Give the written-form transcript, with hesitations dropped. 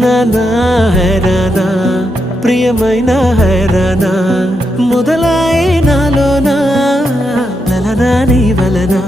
నానా హైరానా ప్రియమైన హైరానా మొదలై నాలోనా లలనా నీ వలనా